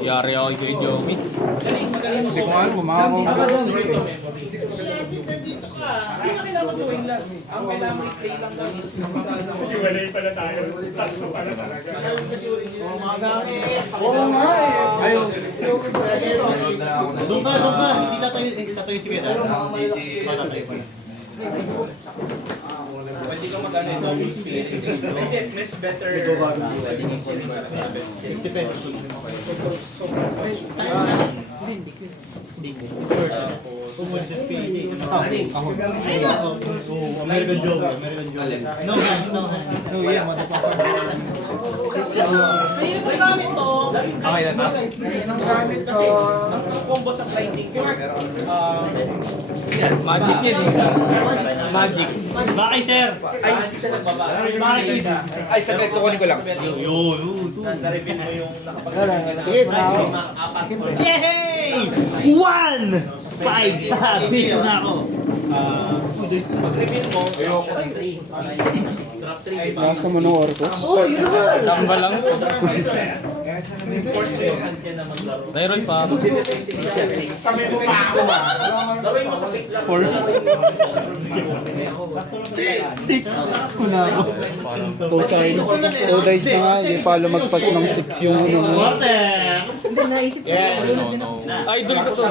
Yari ako kay Jomi. Hindi ko alam kung makakong. Hindi ka kailangan tuwing last. Ang kailangan mo i-play lang lang is Walay pala tayo. Tatlo pala talaga. Oo nga eh. Ayun. Doon ka. Hindi tatayo si Keda. pwede ka mag-ano yung spirit. Mas better. Depende. Tungkol sa spirit. American Joe. No hands. No, yeah, motherfucker. Hindi mo gamit to. Okay na ta? Gamit ko. Ang combo sa fighting ko. Magic yan eh. Magic. Bakit, sir? Ay, hindi siya nagbaba. Bakit, easy? Ay, saglit, kukunin ko lang. Na-reveal mo yung nakapag-reveal na. Yay! 1! 5! Bitch na ako. Pag-reveal mo, drop 3. Nasa mo ng Orcos? Chamba lang. Nairoy pa. Lawin mo sa pick lang. 6. Una ako. Two sides. Two dice na nga. Hindi pa lumagpas ng 6 yung ano mo. Water! Hindi, naisip ko. No. Idol ko to.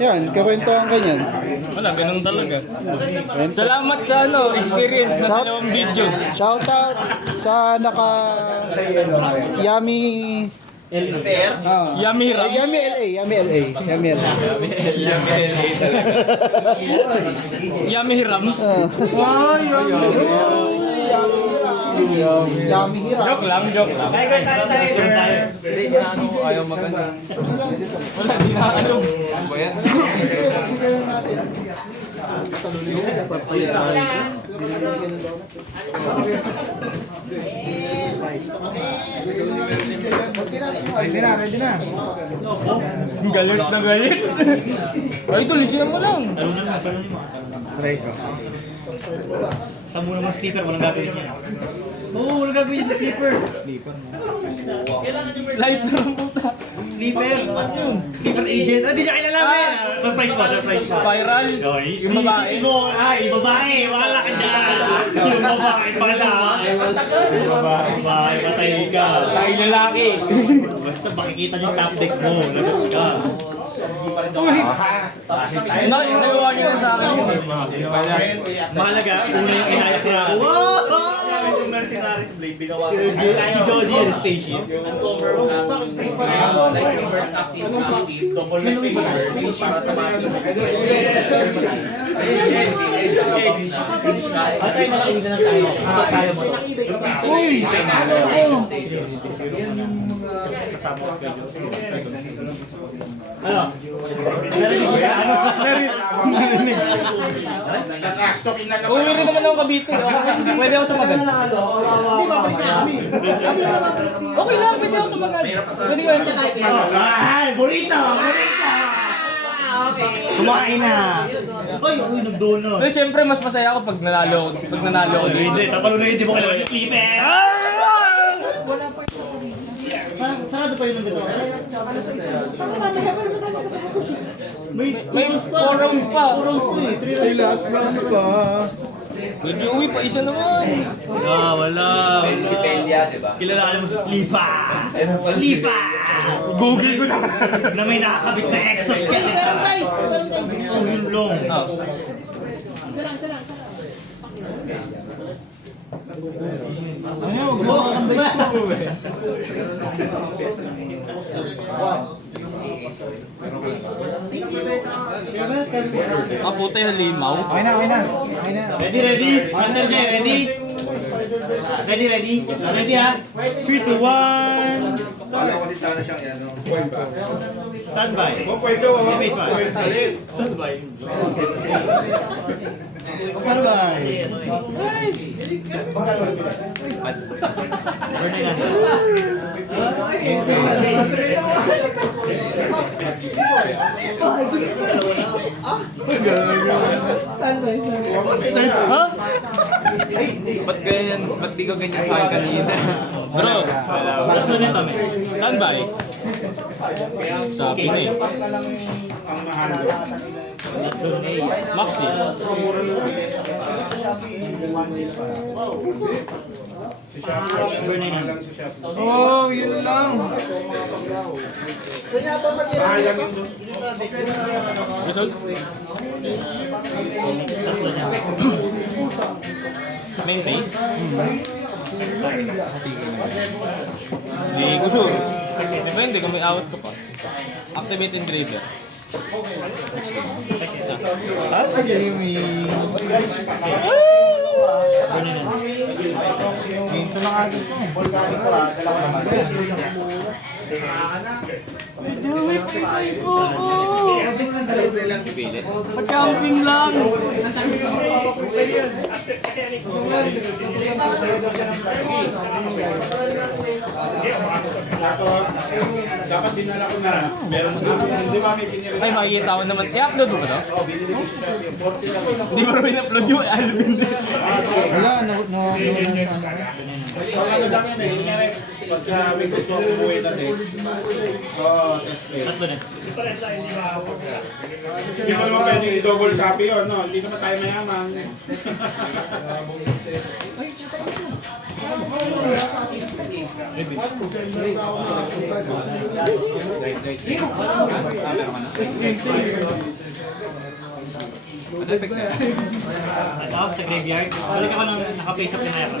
Yan, kakwentuhan ka niyan. Wala, ganun talaga. Salamat sa ano, experience na dalawang video. Shoutout sa naka Yummy Yummy Ram. Yummy LA, Yummy LA, Yummy LA. Yummy Ram. Yummy Hira. Joke lang. Hindi na ano, ayaw maganda. Wala, di na ano. Ano ba yan? Ready na. Galit na galit. Ay, tulisihan mo lang. Talunan mo. Try ko. Sa muna mga sleeper, walang gagawin niya. Oo, walang gagawin niya sa sleeper. Lighter ang puta. Sleeper? Sleeper agent. Ah, di niya kilalamin. Surprise pa. Spiral. Yung babae. Ay, babae. Wala ka dyan. Yung babae pala. Babae, patay ka. Ay, lalaki. Basta makikita niyo yung top deck mo. Lagot ka. Nakikagawa niyo na sa akin yun. Mahalaga, una yung inayak siya ako. Wow! Yung Mercenaries Blade, binawa ko. Si Jody and spaceship. Yung cover mo like reverse active, double reverse, para tamaan yung Patay na lang na tayo. Ano tayo mo? Uy! Kasama ko kayo. Ano? Narinig ko yan? Uwi rin naman ako Cavite. Pwede ako sumagal. Hindi, babalik na kami. Okay lang, pwede ako sumagal. Pwede ko. Ay, burrito! Okay. Kumain na! Ay, nagdono. Pero siyempre, mas masaya ako pag nanalo ako. Hindi, tatalo na yun, di mo kailangan yung sleeper! Sarado pa yun ng gano'n. Tama ba? Kaya pala tayo makatapos eh. May 4 rounds pa. 4 rounds na eh. Ay, last round pa. Pwede uwi pa, isa naman. Wala. Si Pelia, di ba? Kilala mo sa Slipa! Slipa! Google ko na. Na may nakakabit na exoskeleton. Meron guys! Meron guys! Oh, yung long. Isa lang. Ayaw, gumawa kang dice ko. Puta yung halimaw. Okay na. Ready? Master J, ready? Ready? Ready ha? 3, 2, 1. Kala ko kasi sana siyang ano. Standby. Pwede o. Base ba? Standby. Standby. Ha? Ba't ganyan? Ba't di ka ganyan sa akin kanina? Bro, Tatlo nito, men. standby. Sabi na eh. Ang mahal. Tatlo na eh. Maxi. Si Shopee. Number 9 Mahal lang si Shopee. Oh, yun lang. Mahal lang yun doon. Result? Tatlo niya. Main base? Hindi ko sure. Depende kung may awat ka pa. Activate engraver. Ah, sige, may... Ito na nga dito. Pa-camping lang! Dapat dinala ko na. Meron na. Di ba may pinili? Ay, makikita ko naman. I-upload mo ba ito? Oh, binili ko si Shopee. 40 lang. Hindi mo rin upload yung Alvin. Wala, Pag ano lang yan eh. Kunyari, pagka may gusto ako umuwi na din. Oo, test play. Tatlo na. Hindi mo naman pwede i-double copy yun, no? Hindi naman tayo mayaman. Tapos sa graveyard, balik ako nung naka-face up na naya ko.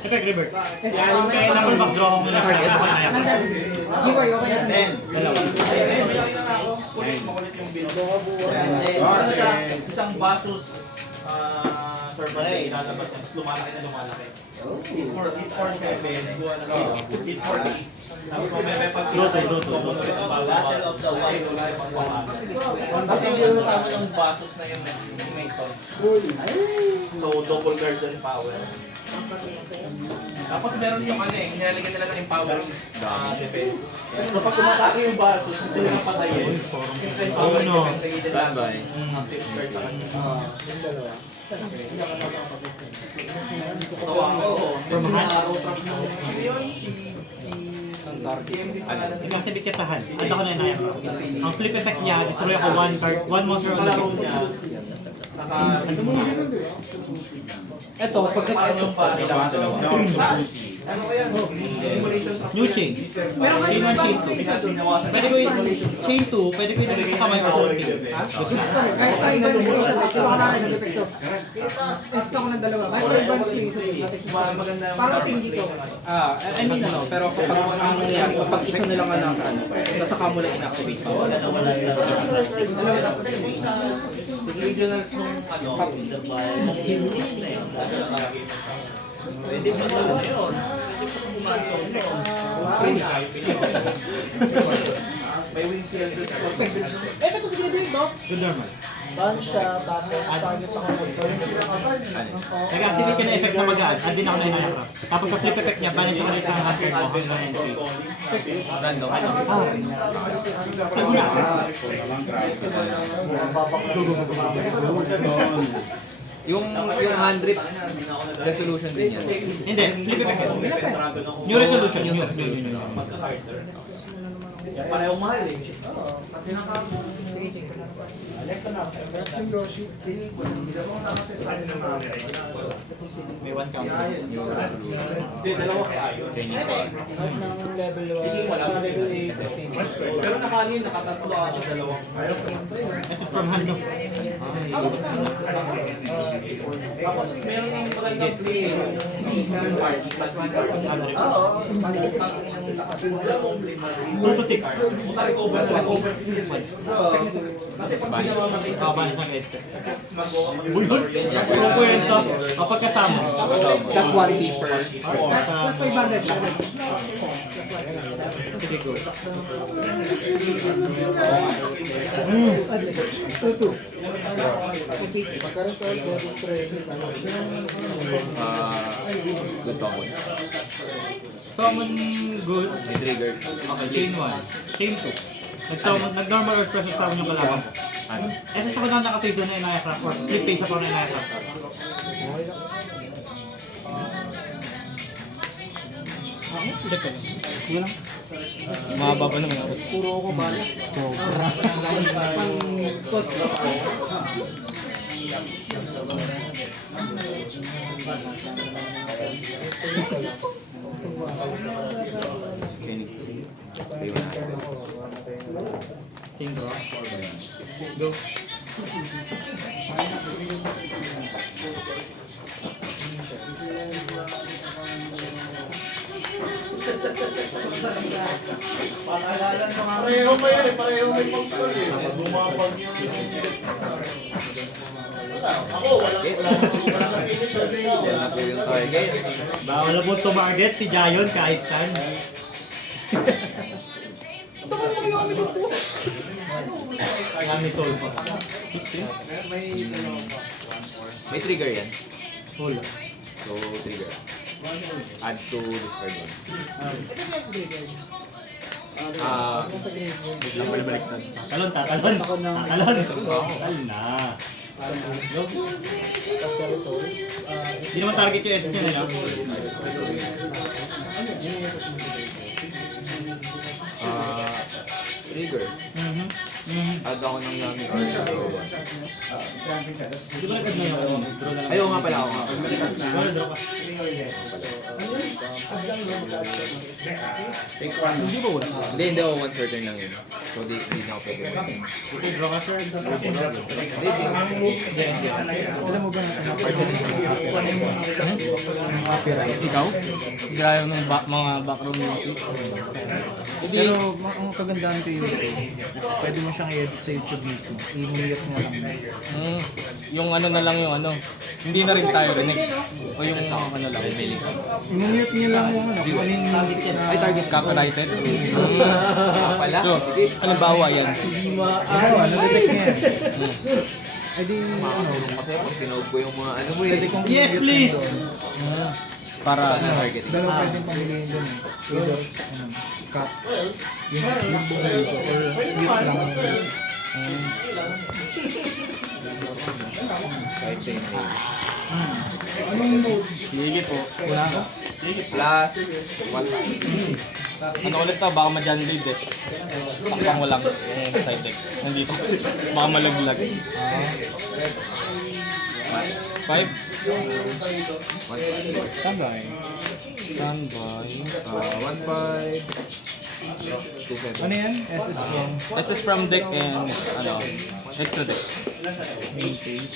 Sa River. Kailangan mag-draw ako muna sa naya ko. Dalawa. Oh, sige. Isang basos survey, ilalabas niya. Lumalaki na lumalaki. Hit for 7. Hit for 8. Tapos may pag-loto. Battle of the Wild. Kasi yung kasama yung basos na yung Mason. So, double garden power. Tapos meron yung ano eh, nilalagyan nila ng empower defense. So pag kumatake yung basos, gusto nila patayin. Empower defense, nagiging standby. Active card sa kanila. Nag-activate ka sa hand. Ano ko na inayang ko. Ang flip effect niya, destroy ako one monster on the road niya. Ito, pag nag-edge pa, ano kaya? New chain. Chain 1, chain 2. Pwede ko yung chain 2, pwede ko yung nagay sa kamay ko sa chain. Kahit tayo na yung isa, ito ka na rin nag-epekto. Isa ko ng dalawa. May advance play sa parang singgi ko. I mean ano, pero kapag ang nangyayari, kapag isa nilang nga nasa ano, nasa kamo lang inactivate pa. Regionals nung ano, pwede pa sa ano yun. Pwede pa sa bumansong yun. May wings field. Epekto sa ginagawa mo. Good normal. Ban siya, tapos target ako mag-turn. Nag-activate ka na effect na mag-add. Add din ako na inayakap. Tapos sa flip effect niya, banish ako na isang hunter mo hanggang entry. Random. Yung 100 resolution din yan. Hindi, flip effect yun. New resolution. New. Parehong mahal eh. May one count. Hindi, dalawa kaya ayun. Pero nakanin, nakatatlo ako dalawang. This is from hand. Tapos meron yung magandang play. Two to 6. Kaban ng headset. Bulol. Kwenta. Kapag kasama. Plus 1 keeper. Plus 500. Sige, go. Good common. Summon good. May trigger. Okay, chain 1. Chain 2. Nag-normal or special summon yung kalaban ko. Ano? Eh, sa na naka-face doon na inayakrak or flip face ako na inayakrak. Check ko lang. Wala. Mahaba pa naman ako. Puro ako ba? Sobra. Pang cost ako. Pareho pa yan eh, pareho may pagkakal eh. Bumabag yung... Ako, wala na finish. Yan na po yung target. Bawal na po tumarget si Jayon kahit saan. Kami tol pa. May trigger yan. Wala. So, trigger. Add to discard one. Tatalon, tatalon. Tatalon. Tatal na. Hindi naman target yung SS niya, ano? Trigger. Add ako ng Nami or draw one. Di ba nagkad na yun? Draw na lang. Ayaw nga pala ako nga. Draw ka. Hindi ba wala? Hindi ako one turn lang yun. So, di na ako pwede. Okay, draw ka sir. Alam mo ba na Ikaw? Hindi ayaw ng mga background music. Pero ang kagandahan ko yun, pwede mo siyang i-edit sa YouTube mismo. I-mute mo lang. Yung ano na lang yung ano. Hindi na rin tayo rinig. O yung ano lang. I-mute niyo lang yung ano, kung ano yung music na... Ay, target copyrighted. Pala? So, halimbawa yan. Ano, detect niya yan. Ay di, ano, Kasi pag tinawag ko yung mga ano mo eh. Yes, please! Para Targeting. dalawa pwedeng pamiliin doon eh. Either, ano, cut. Yung buong video or mute lang yung music. Kahit same name. Anong mode? sige po. Wala ko. Plus, one time. Ano ulit to? Baka ma-John Reed eh. Takpang walang yung side deck. Nandito kasi. Baka malaglag. 5? Standby. Standby. 1-5. 2-7. Ano yan? SS from This is from deck and ano, extra deck. main page.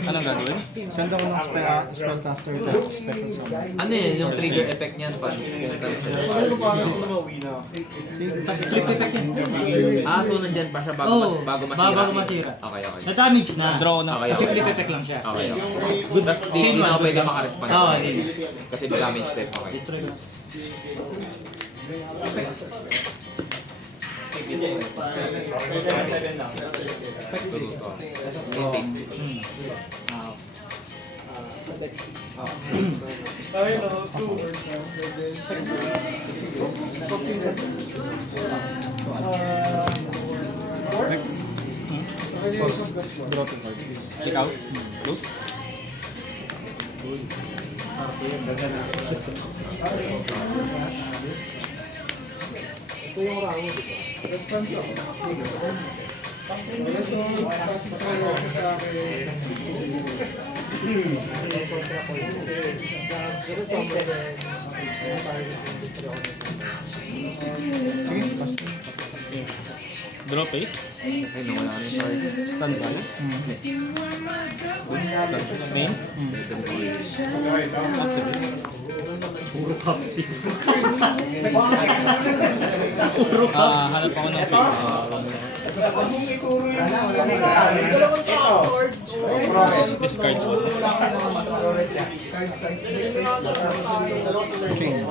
Anong gagawin? Send ako ng spellcaster to special summon. Ano yun? Yung trigger effect niyan pag pumunta na siya. So nandyan pa siya bago masira? Bago masira. Okay, okay. Na-damage na. Draw na. Okay, okay. Flip effect lang siya. Okay, okay. Good. Tapos di na ako pwede maka-respond. Oo, hindi. Kasi damage step. Okay. Destroy na. Draw to cards. Ikaw? Loot? Draw face? Ay, nawala na yung target. Standby? Main? Puro kapsi. Hanap ako ng face. Discard one. Chain.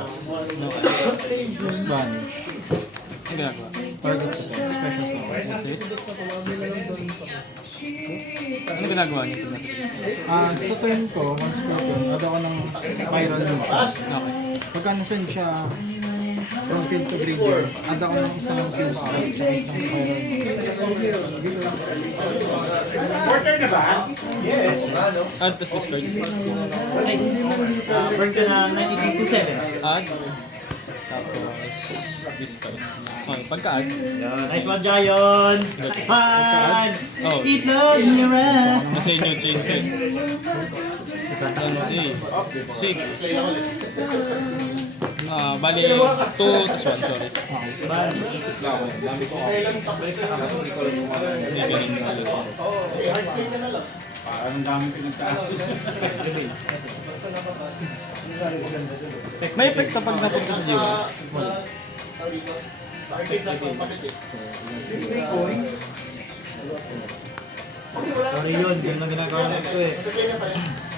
First banish. Ang ginagawa? Target spell, special summon. Assist? Ano ginagawa niyo? Sa turn ko, once per turn, add ako ng Pyro Link. Okay. Pagka nasend siya, From field to graveyard. Add ako ng isang field spell sa isang spiral. Quarter na ba? Yes. Add, tas discard. Burn ka na 92.7. Add. Tapos, discard. Okay, pagka-add. Nice one, Jayon! Fun! Oh, Itlog nira! kasi inyo change it. Ano si? Six. Bali, 2 tas 1, sorry. Hindi ganun yung ulit. Parang dami May effect kapag napunta sa G1. Sorry yun, yun lang ginagawa ko eh.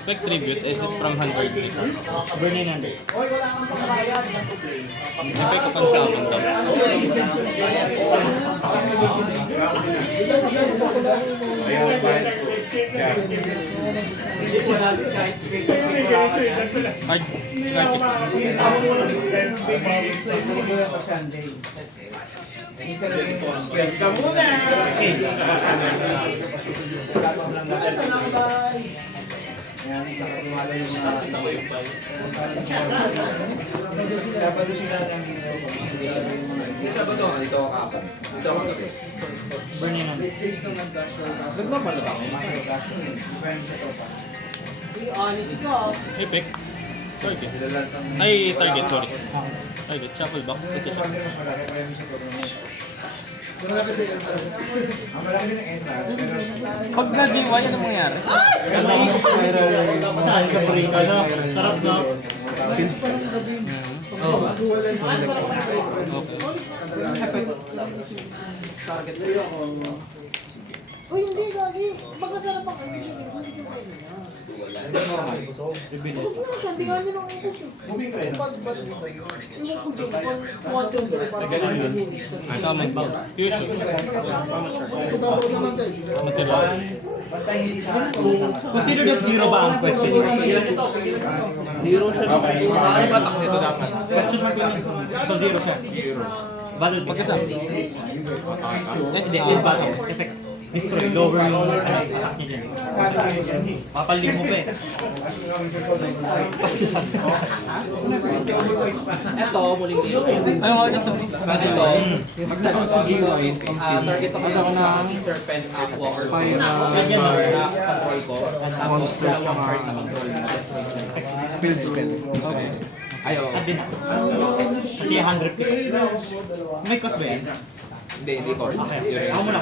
Effect tribute, SS from 100. Burn 900. Effect upon summon daw. Card. Ka muna! Burn 900. Epic. Target. Ay, target, sorry. Target, shuffle back. Kasi siya. Pag na-GY, ano mangyari? Saan ka pa rin? Ano? Sarap na. field spell. Uy, hindi, gagi. Pag nasarap ang kaibigan, hindi ko kayo na. Huwag na, hindi nga niya nung ubus eh. Yung quantum ka Summon back. Fusion. Material. Consider that zero ba ang question? Zero siya. Ang attack nito dapat. Question mark yun. So zero siya. Valid Pagkasama. Hindi, invalid. Effect. Destroy. Lower yung attack niya dyan. Papalig mo pa eh. Ito, muling dito. Ano nga dito? Ito, Mag-nasal sa GUI. target ako Add ako ng serpent walker. spiral Na control ko. At tapos monster dalawang na card na control mo. field spell. Okay. Ayo. Add din ako. Kasi 100 picks. May cost ba yan? Hindi ko. Okay. Ako muna.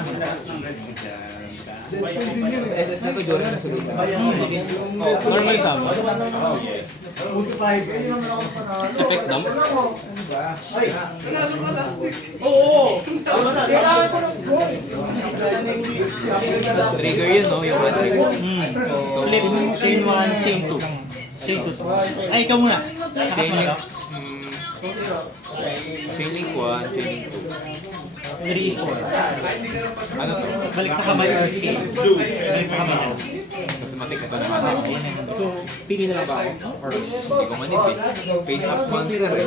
SS na to, during na sulit. Normal summon. Effect dump. Kailangan ko ng voice. Trigger yun, no? Yung one trigger. Flip. Chain 1, chain 2. Chain 2. Ay, ikaw muna. Chain link. Chain link 1, chain link 2. 3, 4. Ano to? Balik sa kamay or scale. Balik sa kamay. Matik ito naman. So, pili na lang ba ako? Or Hindi ko manip eh. Face up monster eh.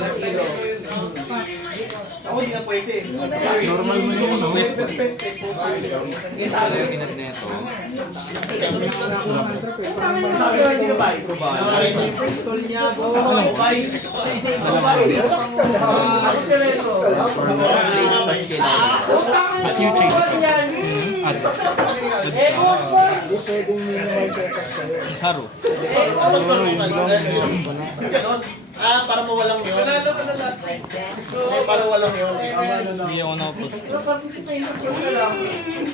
Normal mo yun, no? Ito yung pinag na ito. Touch kailangan. Mas new change. Add. Haru. Para mawalang yun. Para walang yun. Hindi ako na-post to.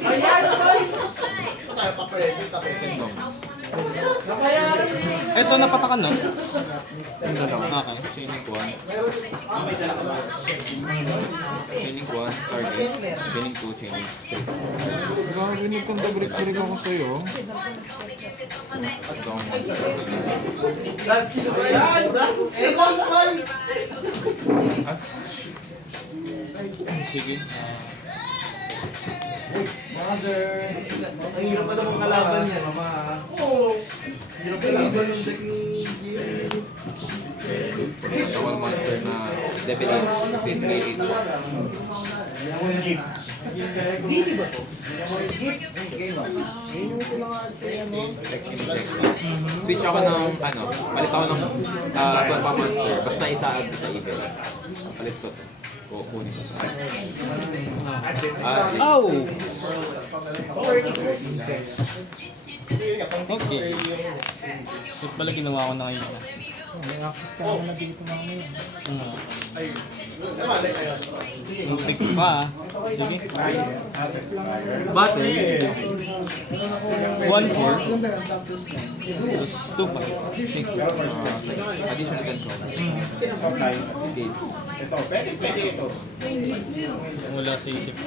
Ayan, guys! Ito tayo pa-present ako. Ito, napatakan no? Okay. Chain link 1. Chain link 1, target. Chain link 2, chain link 3. Grabe, nagkanda-break ako sa'yo. Ito ang Ayan! Eh, boss, boy! Sige. Mother! Ang hirap pa naman kalaban yan. Oo. Tawag monster na Devil 8, basically 8. Switch ako ng ano, palit ako ng Papa Monster. Basta isa at isa evil. Palit ko to. O, kunin ko. Oh! Okay. So pala ginawa ko na ngayon. May access ka naman na dito namin. Muntik pa ah. Sige. Battle. 1-4. Tapos 2-5. Additional control. Okay. Ito, pwede ito. Wala sa isip.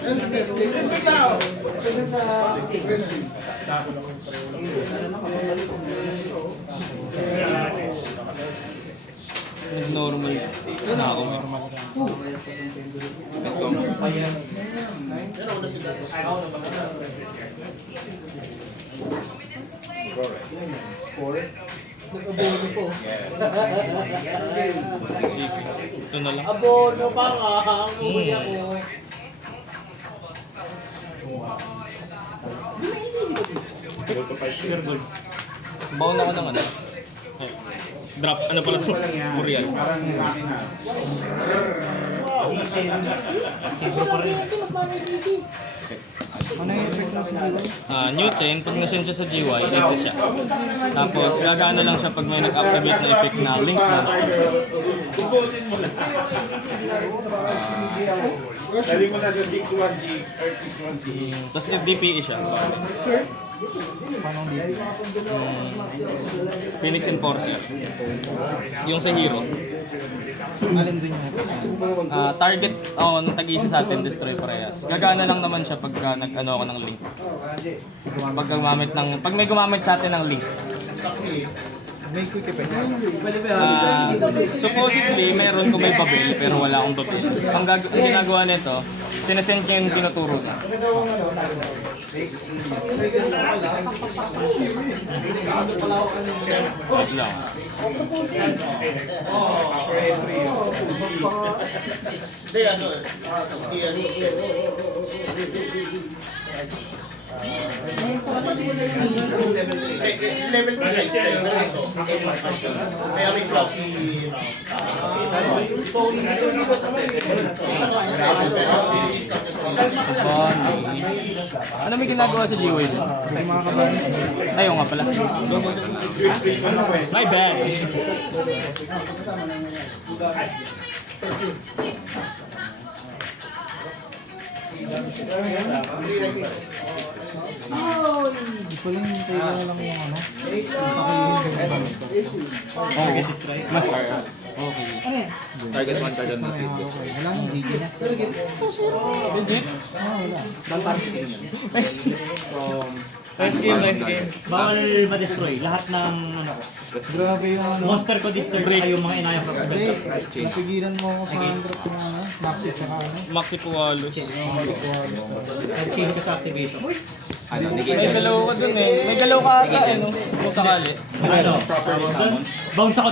Nag-normal na ako. Nag-abono po. Ito na lang. Abono pa nga, ang uwi ako. Baon ako ng ano. Drop. Ano pala ito? Korean. Parang makina. Mas mahal yung DC. Ano yung effect ng siguro? New chain, pag nasend siya sa GY, isa siya. Tapos gagana lang siya pag may nag-activate na effect na link monster. Ibutin mo lang. Dali mo na sa 61GX or 61CX. Tapos FDPE siya. Paano dito? Phoenix Enforcer. Yung sa hero. Alin dun yung Target on tag-isa sa atin, destroy parehas. Gagana lang naman siya pagka nag-ano ako ng link. Pag may gumamit sa atin ng link. may quick effect? Supposedly, meron kung may babel, pero wala akong babel. Ang ginagawa nito, sinasend niya yung tinuturo na. Wait lang. Level 2 size tayo. Kaya may floppy. Ano may ginagawa sa G-Way? Ayaw nga pala. My bad. Hindi ko lang yung kailangan lang yung ano. Mas okay. Target 1, target 2. Wala nang gigi na. Is it? Nice game, nice game. Bawal ma-destroy. Lahat ng ano ko. Grabe yung ano. Monster ko destroy na yung mga inayang ko. Hindi, napigilan mo ako sa androp yung ano. Maxi tsaka ano. Maxi Pualos. Nag-change ko sa activator. Ano, May negate. galaw ka dun eh. May galaw ka ata ano. Kung sakali. Ano? Bounce ako